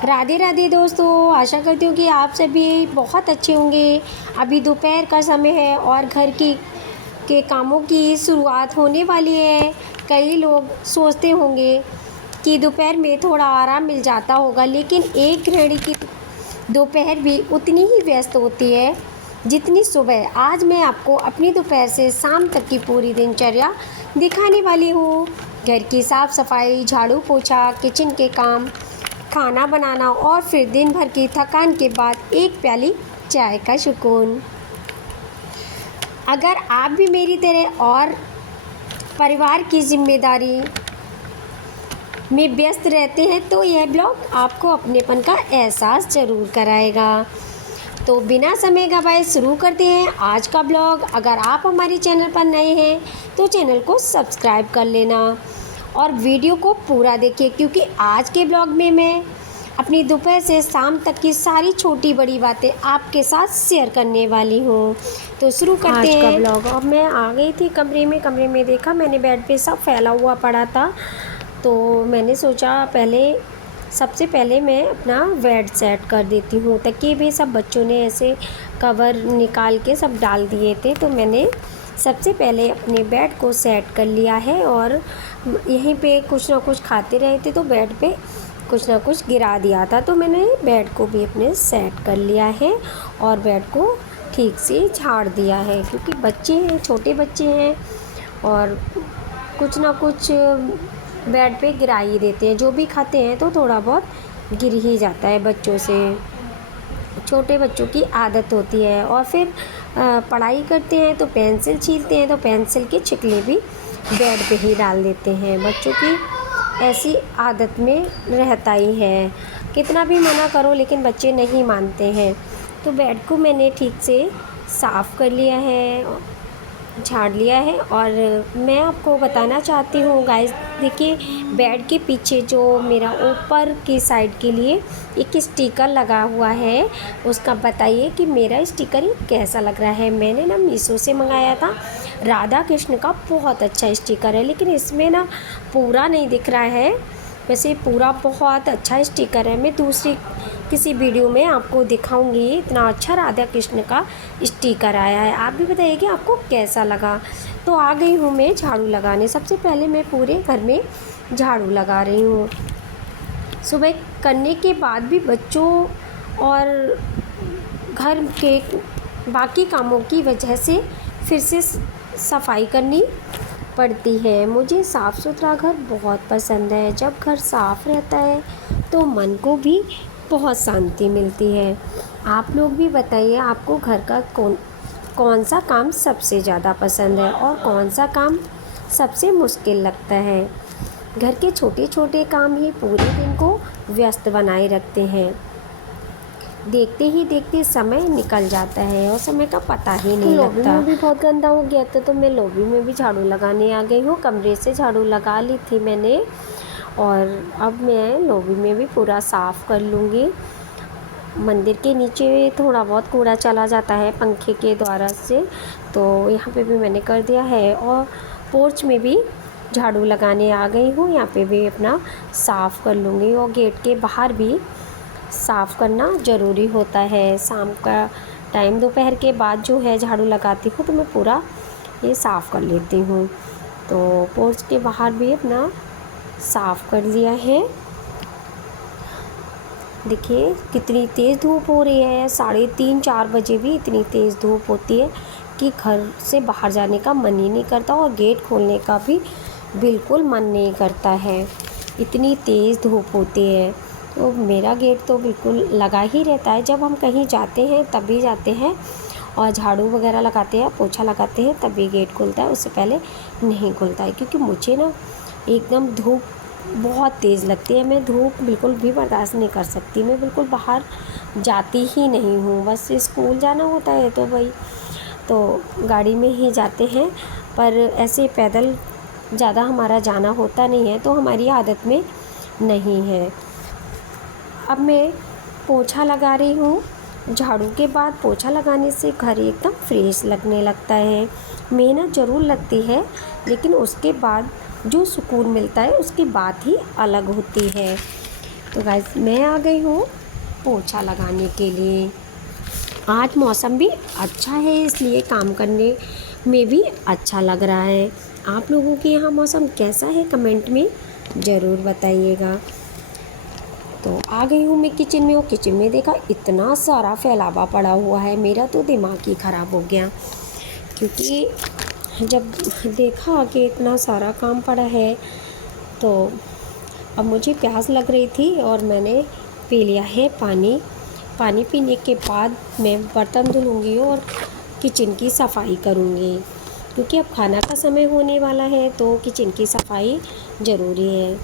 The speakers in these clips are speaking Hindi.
राधे राधे दोस्तों, आशा करती हूँ कि आप सभी बहुत अच्छे होंगे। अभी दोपहर का समय है और घर की के कामों की शुरुआत होने वाली है। कई लोग सोचते होंगे कि दोपहर में थोड़ा आराम मिल जाता होगा, लेकिन एक गृहिणी की दोपहर भी उतनी ही व्यस्त होती है जितनी सुबह। आज मैं आपको अपनी दोपहर से शाम तक की पूरी दिनचर्या दिखाने वाली हूँ। घर की साफ़ सफाई, झाड़ू पोछा, किचन के काम, खाना बनाना और फिर दिन भर की थकान के बाद एक प्याली चाय का सुकून। अगर आप भी मेरी तरह और परिवार की जिम्मेदारी में व्यस्त रहते हैं तो यह ब्लॉग आपको अपनेपन का एहसास ज़रूर कराएगा। तो बिना समय गवाए शुरू करते हैं आज का ब्लॉग। अगर आप हमारे चैनल पर नए हैं तो चैनल को सब्सक्राइब कर लेना और वीडियो को पूरा देखिए, क्योंकि आज के ब्लॉग में मैं अपनी दोपहर से शाम तक की सारी छोटी बड़ी बातें आपके साथ शेयर करने वाली हूँ। तो शुरू करते हैं आज का ब्लॉग। अब मैं आ गई थी कमरे में देखा मैंने बेड पे सब फैला हुआ पड़ा था, तो मैंने सोचा सबसे पहले मैं अपना बेड सेट कर देती हूँ। तकिए भी सब बच्चों ने ऐसे कवर निकाल के सब डाल दिए थे, तो मैंने सबसे पहले अपने बेड को सेट कर लिया है। और यहीं पे कुछ ना कुछ खाते रहे थे तो बेड पे कुछ ना कुछ गिरा दिया था, तो मैंने बेड को भी अपने सेट कर लिया है और बेड को ठीक से झाड़ दिया है, क्योंकि बच्चे हैं, छोटे बच्चे हैं और कुछ ना कुछ बेड पे गिरा ही देते हैं। जो भी खाते हैं तो थोड़ा बहुत गिर ही जाता है बच्चों से, छोटे बच्चों की आदत होती है। और फिर पढ़ाई करते हैं तो पेंसिल छीलते हैं तो पेंसिल के छिकले भी बेड पे ही डाल देते हैं। बच्चों की ऐसी आदत में रहता ही है, कितना भी मना करो लेकिन बच्चे नहीं मानते हैं। तो बेड को मैंने ठीक से साफ़ कर लिया है, झाड़ लिया है। और मैं आपको बताना चाहती हूँ गाइस, देखिए बेड के पीछे जो मेरा ऊपर की साइड के लिए एक स्टिकर लगा हुआ है, उसका बताइए कि मेरा स्टिकर कैसा लग रहा है। मैंने ना मीशो से मंगाया था, राधा कृष्ण का बहुत अच्छा स्टिकर है, लेकिन इसमें ना पूरा नहीं दिख रहा है। वैसे पूरा बहुत अच्छा स्टिकर है, मैं दूसरी किसी वीडियो में आपको दिखाऊंगी। इतना अच्छा राधा कृष्ण का स्टिकर आया है। आप भी बताइए कि आपको कैसा लगा। तो आ गई हूँ मैं झाड़ू लगाने। सबसे पहले मैं पूरे घर में झाड़ू लगा रही हूँ। सुबह करने के बाद भी बच्चों और घर के बाकी कामों की वजह से फिर से सफाई करनी पड़ती है। मुझे साफ़ सुथरा घर बहुत पसंद है। जब घर साफ़ रहता है तो मन को भी बहुत शांति मिलती है। आप लोग भी बताइए, आपको घर का कौन सा काम सबसे ज़्यादा पसंद है और कौन सा काम सबसे मुश्किल लगता है। घर के छोटे छोटे काम ही पूरे दिन को व्यस्त बनाए रखते हैं। देखते ही देखते समय निकल जाता है और समय का पता ही नहीं लगता। लॉबी में भी बहुत गंदा हो गया था, तो मैं लॉबी में भी झाड़ू लगाने आ गई हूँ। कमरे से झाड़ू लगा ली थी मैंने और अब मैं लॉबी में भी पूरा साफ़ कर लूँगी। मंदिर के नीचे थोड़ा बहुत कूड़ा चला जाता है पंखे के द्वारा से, तो यहाँ पे भी मैंने कर दिया है। और पोर्च में भी झाड़ू लगाने आ गई हूँ, यहाँ पे भी अपना साफ़ कर लूँगी। और गेट के बाहर भी साफ़ करना ज़रूरी होता है। शाम का टाइम दोपहर के बाद जो है झाड़ू लगाती हूँ तो मैं पूरा ये साफ़ कर लेती हूँ। तो पोर्च के बाहर भी अपना साफ़ कर दिया है। देखिए कितनी तेज़ धूप हो रही है, 3:30-4 बजे भी इतनी तेज़ धूप होती है कि घर से बाहर जाने का मन ही नहीं करता और गेट खोलने का भी बिल्कुल मन नहीं करता है, इतनी तेज़ धूप होती है। तो मेरा गेट तो बिल्कुल लगा ही रहता है। जब हम कहीं जाते हैं तभी जाते हैं और झाड़ू वगैरह लगाते हैं, पोछा लगाते हैं तभी गेट खुलता है, उससे पहले नहीं खुलता है। क्योंकि मुझे ना एकदम धूप बहुत तेज़ लगती है, मैं धूप बिल्कुल भी बर्दाश्त नहीं कर सकती। मैं बिल्कुल बाहर जाती ही नहीं हूँ, बस स्कूल जाना होता है तो भाई तो गाड़ी में ही जाते हैं, पर ऐसे पैदल ज़्यादा हमारा जाना होता नहीं है, तो हमारी आदत में नहीं है। अब मैं पोछा लगा रही हूँ। झाड़ू के बाद पोछा लगाने से घर एकदम फ्रेश लगने लगता है। मेहनत ज़रूर लगती है, लेकिन उसके बाद जो सुकून मिलता है उसकी बात ही अलग होती है। तो गाइस मैं आ गई हूँ पोछा लगाने के लिए। आज मौसम भी अच्छा है, इसलिए काम करने में भी अच्छा लग रहा है। आप लोगों के यहाँ मौसम कैसा है कमेंट में ज़रूर बताइएगा। तो आ गई हूँ मैं किचन में, और किचन में देखा इतना सारा फैलावा पड़ा हुआ है, मेरा तो दिमाग ही ख़राब हो गया। क्योंकि जब देखा कि इतना सारा काम पड़ा है तो अब मुझे प्यास लग रही थी और मैंने पी लिया है पानी। पानी पीने के बाद मैं बर्तन धुलूँगी और किचन की सफाई करूँगी, क्योंकि अब खाना का समय होने वाला है तो किचन की सफाई ज़रूरी है।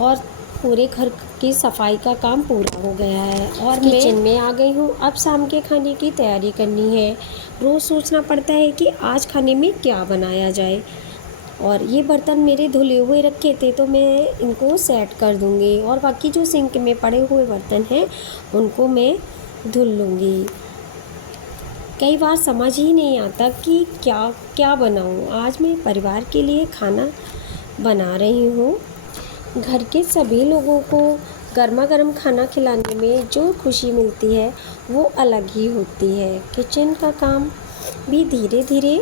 और पूरे घर की सफाई का काम पूरा हो गया है और किचन में आ गई हूँ। अब शाम के खाने की तैयारी करनी है। रोज़ सोचना पड़ता है कि आज खाने में क्या बनाया जाए, और ये बर्तन मेरे धुले हुए रखे थे तो मैं इनको सेट कर दूँगी, और बाकी जो सिंक में पड़े हुए बर्तन हैं उनको मैं धुल लूँगी। कई बार समझ ही नहीं आता कि क्या क्या बनाऊँ। आज मैं परिवार के लिए खाना बना रही हूँ। घर के सभी लोगों को गर्मा गर्म खाना खिलाने में जो खुशी मिलती है वो अलग ही होती है। किचन का काम भी धीरे धीरे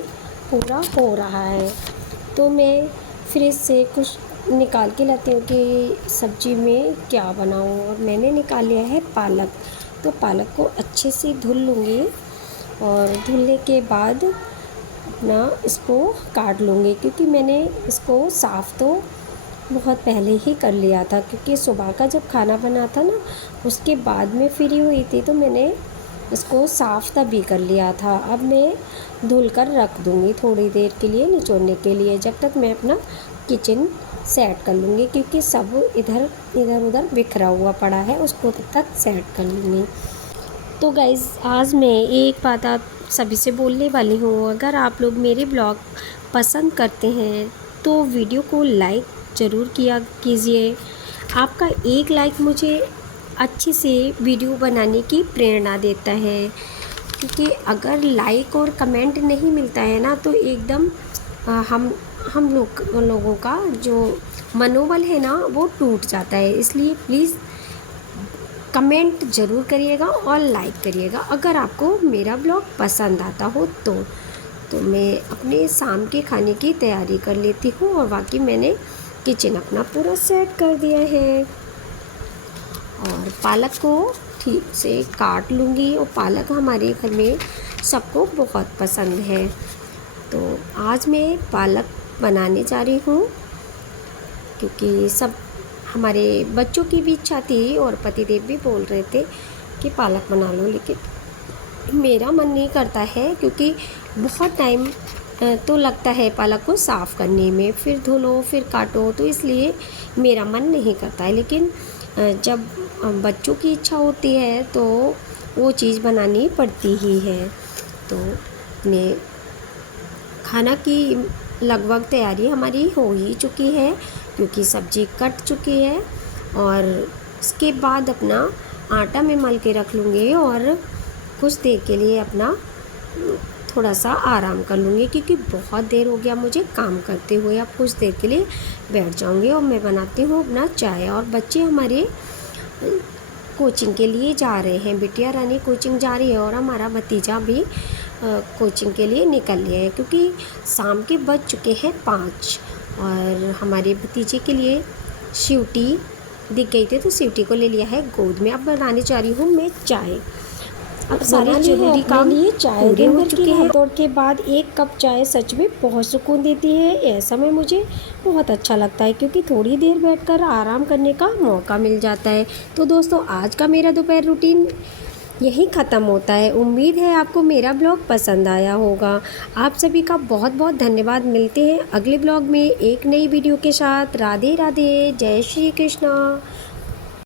पूरा हो रहा है, तो मैं फ्रिज से कुछ निकाल के लाती हूँ कि सब्ज़ी में क्या बनाऊँ। और मैंने निकाल लिया है पालक, तो पालक को अच्छे से धुल लूँगी और धुलने के बाद अपना इसको काट लूँगी, क्योंकि मैंने इसको साफ़ तो बहुत पहले ही कर लिया था, क्योंकि सुबह का जब खाना बना था ना उसके बाद में फ्री हुई थी तो मैंने इसको साफ़ तभी कर लिया था। अब मैं धुल कर रख दूँगी थोड़ी देर के लिए निचोड़ने के लिए, जब तक मैं अपना किचन सेट कर लूँगी, क्योंकि सब इधर उधर बिखरा हुआ पड़ा है, उसको तब तक सेट कर लूँगी। तो गाइज़ आज मैं एक बात आप सभी से बोलने वाली हूँ। अगर आप लोग मेरे ब्लॉग पसंद करते हैं तो वीडियो को लाइक ज़रूर किया कीजिए। आपका एक लाइक मुझे अच्छे से वीडियो बनाने की प्रेरणा देता है, क्योंकि अगर लाइक और कमेंट नहीं मिलता है ना तो एकदम हम लोगों का जो मनोबल है ना वो टूट जाता है। इसलिए प्लीज़ कमेंट ज़रूर करिएगा और लाइक करिएगा अगर आपको मेरा ब्लॉग पसंद आता हो तो मैं अपने शाम के खाने की तैयारी कर लेती हूँ। और बाकी मैंने किचन अपना पूरा सेट कर दिया है और पालक को ठीक से काट लूँगी। और पालक हमारे घर में सबको बहुत पसंद है, तो आज मैं पालक बनाने जा रही हूँ, क्योंकि सब हमारे बच्चों की भी इच्छा थी और पतिदेव भी बोल रहे थे कि पालक बना लो, लेकिन मेरा मन नहीं करता है, क्योंकि बहुत टाइम तो लगता है पालक को साफ़ करने में, फिर धुलो फिर काटो, तो इसलिए मेरा मन नहीं करता है। लेकिन जब बच्चों की इच्छा होती है तो वो चीज़ बनानी पड़ती ही है। तो ने खाना की लगभग तैयारी हमारी हो ही चुकी है, क्योंकि सब्ज़ी कट चुकी है। और इसके बाद अपना आटा में मल के रख लूँगी और कुछ देर के लिए अपना थोड़ा सा आराम कर लूँगी, क्योंकि बहुत देर हो गया मुझे काम करते हुए। अब कुछ देर के लिए बैठ जाऊँगी और मैं बनाती हूँ अपना चाय। और बच्चे हमारे कोचिंग के लिए जा रहे हैं, बिटिया रानी कोचिंग जा रही है और हमारा भतीजा भी कोचिंग के लिए निकल लिया है, क्योंकि शाम के बज चुके हैं 5 और हमारे भतीजे के लिए सीवटी दिख गई थी तो सीवटी को ले लिया है गोद में। अब बनाने जा रही हूँ मैं चाय। अब सारे जरूरी काम ये चाय पूरे हो चुके हैं। दौड़ के बाद एक कप चाय सच में बहुत सुकून देती है। ऐसा में मुझे बहुत अच्छा लगता है, क्योंकि थोड़ी देर बैठकर आराम करने का मौका मिल जाता है। तो दोस्तों आज का मेरा दोपहर रूटीन यहीं ख़त्म होता है। उम्मीद है आपको मेरा ब्लॉग पसंद आया होगा। आप सभी का बहुत बहुत धन्यवाद। मिलते हैं अगले ब्लॉग में एक नई वीडियो के साथ। राधे राधे, जय श्री कृष्णा।